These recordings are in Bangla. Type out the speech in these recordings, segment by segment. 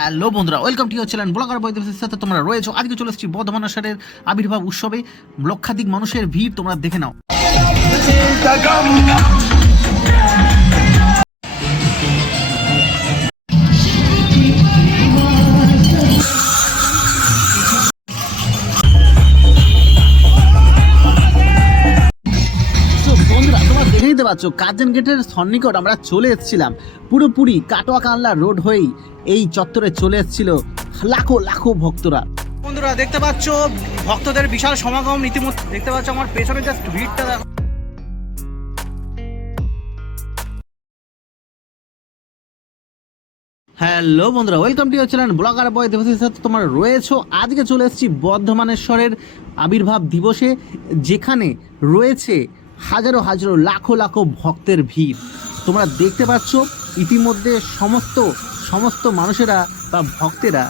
হ্যালো বন্ধুরা, welcome to your channel blogger বয় দিবসের সাথে তোমরা রয়েছো। আজকে চলে এসেছি বর্ধমান আষাঢ়ের আবির্ভাব উৎসবে। লক্ষাধিক মানুষের ভিড় তোমরা দেখে নাও। বন্ধুরা, তোমরা দেখে নিতে পারছো কার্জন গেটের সন্নিকট আমরা চলে এসেছিলাম। পুরোপুরি কাটোয়া কানলা রোড হয়েই এই চত্বরে চলে এসেছিল লাখো লাখো ভক্তরা। বন্ধুরা দেখতে পাচ্ছ ভক্তদের বিশাল সমাগম। ইতিমধ্যে দেখতে পাচ্ছ আমার পেছনে জাস্ট ভিড়টা দেখো। হ্যালো বন্ধুরা, welcome to your channel blogger boy দেবসের সাথে তোমরা রয়েছো। আজকে চলে এসেছি বর্ধমানেশ্বরের আবির্ভাব দিবসে, যেখানে রয়েছে হাজারো হাজারো লাখো লাখো ভক্তের ভিড়। তোমরা দেখতে পাচ্ছ ইতিমধ্যে সমস্ত মানুষেরা বা ভক্তেরা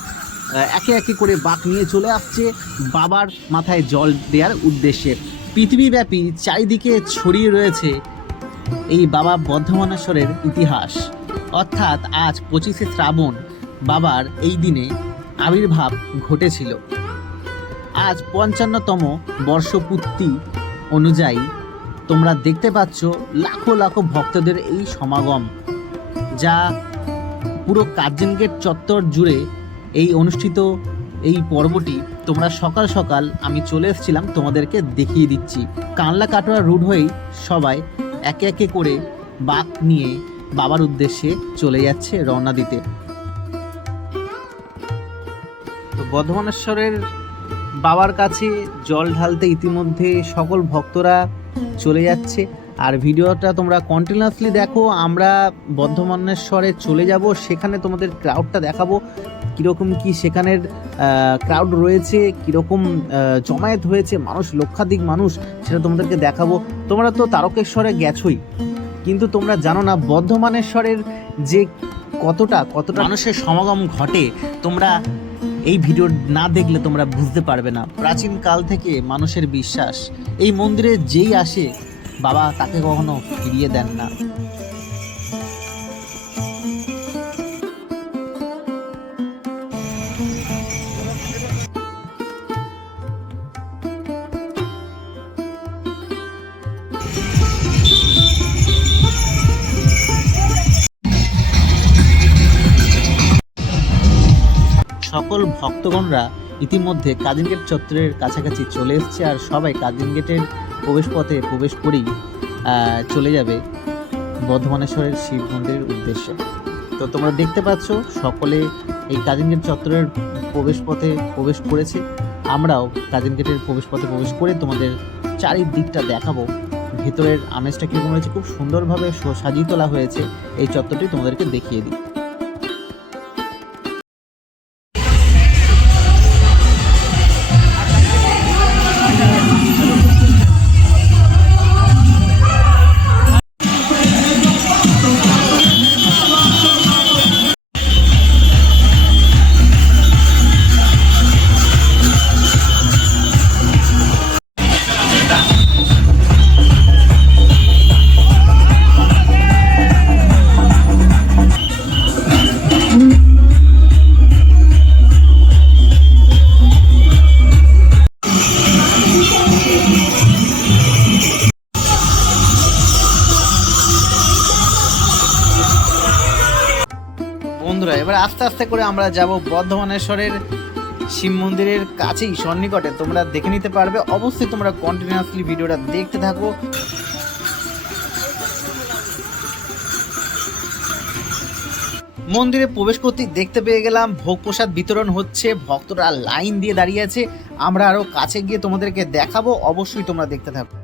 একে একে করে বাঁক নিয়ে চলে আসছে বাবার মাথায় জল দেওয়ার উদ্দেশ্যে। পৃথিবীব্যাপী চারিদিকে ছড়িয়ে রয়েছে এই বাবা বর্ধমানেশ্বরের ইতিহাস। অর্থাৎ আজ 25শে শ্রাবণ বাবার এই দিনে আবির্ভাব ঘটেছিল। আজ 55তম বর্ষপূর্তি অনুযায়ী তোমরা দেখতে পাচ্ছ লাখো লাখো ভক্তদের এই সমাগম, যা পুরো কার্জন গেট চত্বর জুড়ে এই অনুষ্ঠিত এই পর্বটি তোমরা সকাল সকাল আমি চলে এসেছিলাম তোমাদেরকে দেখিয়ে দিচ্ছি। কানলা কাটোয়া রুট হয়েই সবাই একে একে করে বাঁক নিয়ে বাবার উদ্দেশ্যে চলে যাচ্ছে রওনা দিতে। তো বর্ধমানেশ্বরের বাবার কাছে জল ঢালতে ইতিমধ্যে সকল ভক্তরা চলে যাচ্ছে। আর ভিডিওটা তোমরা কন্টিনিউয়াসলি দেখো। আমরা বর্ধমানেশ্বরে চলে যাব, সেখানে তোমাদের ক্রাউডটা দেখাবো কীরকম কি সেখানের ক্রাউড রয়েছে, কীরকম জমায়েত হয়েছে মানুষ, লক্ষাধিক মানুষ, সেটা তোমাদেরকে দেখাবো। তোমরা তো তারকেশ্বরে গেছোই, কিন্তু তোমরা জানো না বর্ধমানেশ্বরের যে কতটা মানুষের সমাগম ঘটে। তোমরা এই ভিডিও না দেখলে তোমরা বুঝতে পারবে না। প্রাচীন কাল থেকে মানুষের বিশ্বাস, এই মন্দিরে যেই আসে বাবা তাকে কখনো ফিরিয়ে দেন না। সকল ভক্তগণরা ইতিমধ্যে কার্জন গেট চত্বরের কাছাকাছি চলে এসছে, আর সবাই কার্জন গেটের প্রবেশপথে প্রবেশ করেই চলে যাবে বর্ধমানেশ্বরের শিব মন্দিরের উদ্দেশ্যে। তো তোমরা দেখতে পাচ্ছ সকলে এই কার্জন গেট চত্বরের প্রবেশপথে প্রবেশ করেছে। আমরাও কার্জন গেটের প্রবেশপথে প্রবেশ করে তোমাদের চারিদিকটা দেখাবো। ভেতরের আমেজটা কীরকম রয়েছে, খুব সুন্দরভাবে সাজিয়ে তোলা হয়েছে এই চত্বরটি, তোমাদেরকে দেখিয়ে দিই। বন্ধুরা, এবার আস্তে আস্তে করে আমরা যাব বর্ধমানেশ্বরের শিব মন্দিরের কাছেই সন্নিকটে। তোমরা দেখে নিতে পারবে, অবশ্যই তোমরা কন্টিনিউয়াসলি ভিডিওটা দেখতে থাকো। মন্দিরে প্রবেশ করতেই দেখতে পেয়ে গেলাম ভোগ প্রসাদ বিতরণ হচ্ছে, ভক্তরা লাইন দিয়ে দাঁড়িয়ে আছে। আমরা আরও কাছে গিয়ে তোমাদেরকে দেখাবো, অবশ্যই তোমরা দেখতে থাকো।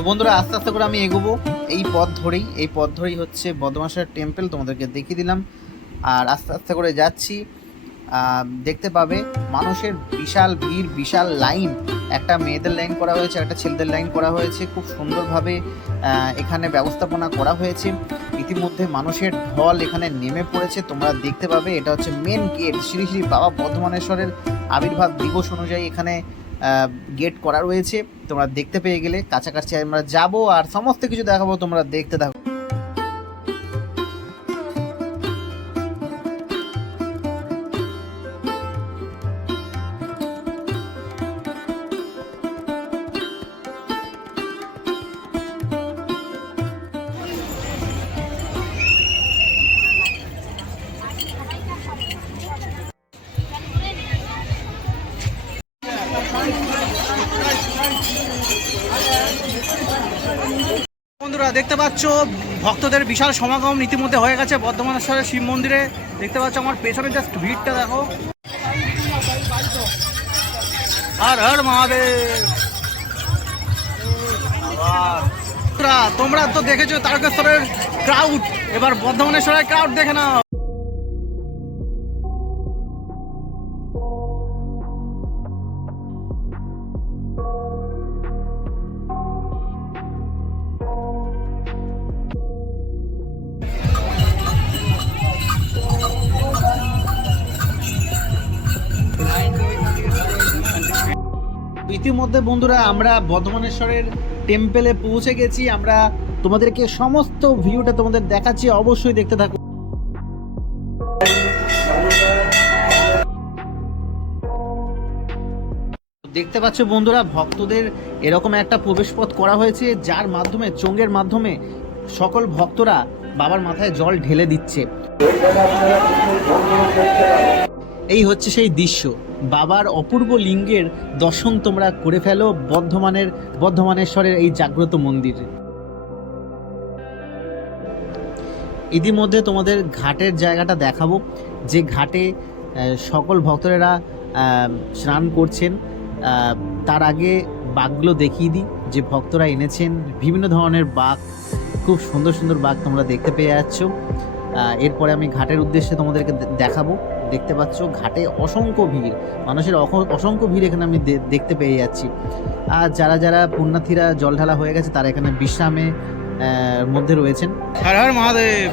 তো বন্ধুরা, আস্তে আস্তে করে আমি এগোবো এই পথ ধরেই হচ্ছে বর্ধমানেশ্বর টেম্পল, তোমাদেরকে দেখিয়ে দিলাম। আর আস্তে আস্তে করে যাচ্ছি, দেখতে পাবে মানুষের বিশাল ভিড়, বিশাল লাইন। একটা মেয়েদের লাইন করা হয়েছে, একটা ছেলেদের লাইন করা হয়েছে। খুব সুন্দরভাবে এখানে ব্যবস্থাপনা করা হয়েছে। ইতিমধ্যে মানুষের ঢল এখানে নেমে পড়েছে, তোমরা দেখতে পাবে। এটা হচ্ছে মেন গেট, শ্রী শ্রী বাবা বর্ধমানেশ্বরের আবির্ভাব দিবস অনুযায়ী এখানে গেট করা রয়েছে, তোমরা দেখতে পেয়ে গেলে। কাছাকাছি আমরা যাব আর সমস্ত কিছু দেখাবো, তোমরা দেখতে থাকো। বন্ধুরা দেখতে পাচ্ছ ভক্তদের বিশাল সমাগম ইতিমধ্যে হয়ে গেছে বর্ধমানেশ্বরের শিব মন্দিরে। দেখতে পাচ্ছ আমার পেছনে জাস্ট ভিড়টা দেখো। হর হর মহাদেব। তোমরা তো দেখেছো তারকেশ্বরের ক্রাউড, এবার বর্ধমানেশ্বরের ক্রাউড দেখে নাও। ইতিমধ্যে বন্ধুরা আমরা বর্ধমানেশ্বরের টেম্পেলে পৌঁছে গেছি। আমরা তোমাদেরকে সমস্ত ভিউটা তোমাদের দেখাচ্ছি, অবশ্যই দেখতে থাকো। দেখতে পাচ্ছ বন্ধুরা ভক্তদের এরকম একটা প্রবেশপথ করা হয়েছে, যার মাধ্যমে চোঙের মাধ্যমে সকল ভক্তরা বাবার মাথায় জল ঢেলে দিচ্ছে। এই হচ্ছে সেই দৃশ্য, বাবার অপূর্ব লিঙ্গের দর্শন তোমরা করে ফেলো বর্ধমানেশ্বরের এই জাগ্রত মন্দির। ইতিমধ্যে তোমাদের ঘাটের জায়গাটা দেখাবো, যে ঘাটে সকল ভক্তরা স্নান করছেন। তার আগে বাঘগুলো দেখিয়ে দিই, যে ভক্তরা এনেছেন বিভিন্ন ধরনের বাঘ, খুব সুন্দর সুন্দর বাঘ তোমরা দেখতে পেয়ে যাচ্ছ। এরপরে আমি ঘাটের উদ্দেশ্যে তোমাদেরকে দেখাবো। দেখতে পাচ্ছ ঘাটে অসংখ্য ভিড়, মানুষের অসংখ্য ভিড় এখানে আমি দেখতে পেয়ে যাচ্ছি। আর যারা যারা পুণ্যার্থীরা জল ঢালা হয়ে গেছে তারা এখানে বিশ্রামে মধ্যে রয়েছেন। হর হর মহাদেব।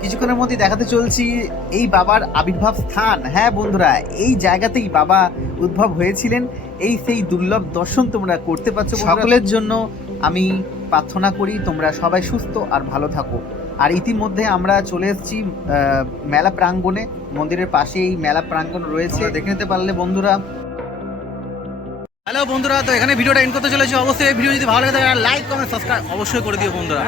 কিছুক্ষণের মধ্যে দেখাতে চলছি এই বাবার আবির্ভাব স্থান। হ্যাঁ বন্ধুরা, এই জায়গাতেই বাবা উদ্ভব হয়েছিলেন। এই সেই দুর্লভ দর্শন তোমরা করতে পারছো। সকলের জন্য আমি প্রার্থনা করি তোমরা সবাই সুস্থ আর ভালো থাকো। আর ইতিমধ্যে আমরা চলে এসেছি মেলা প্রাঙ্গণে, মন্দিরের পাশে এই মেলা প্রাঙ্গণ রয়েছে, দেখে নিতে পারলে বন্ধুরা। হ্যালো বন্ধুরা, তো এখানে ভিডিওটা এন্ড করতে চলেছি। অবশ্যই এই ভিডিও যদি ভালো লাগে তাহলে লাইক কমেন্ট সাবস্ক্রাইব অবশ্যই করে দিও বন্ধুরা।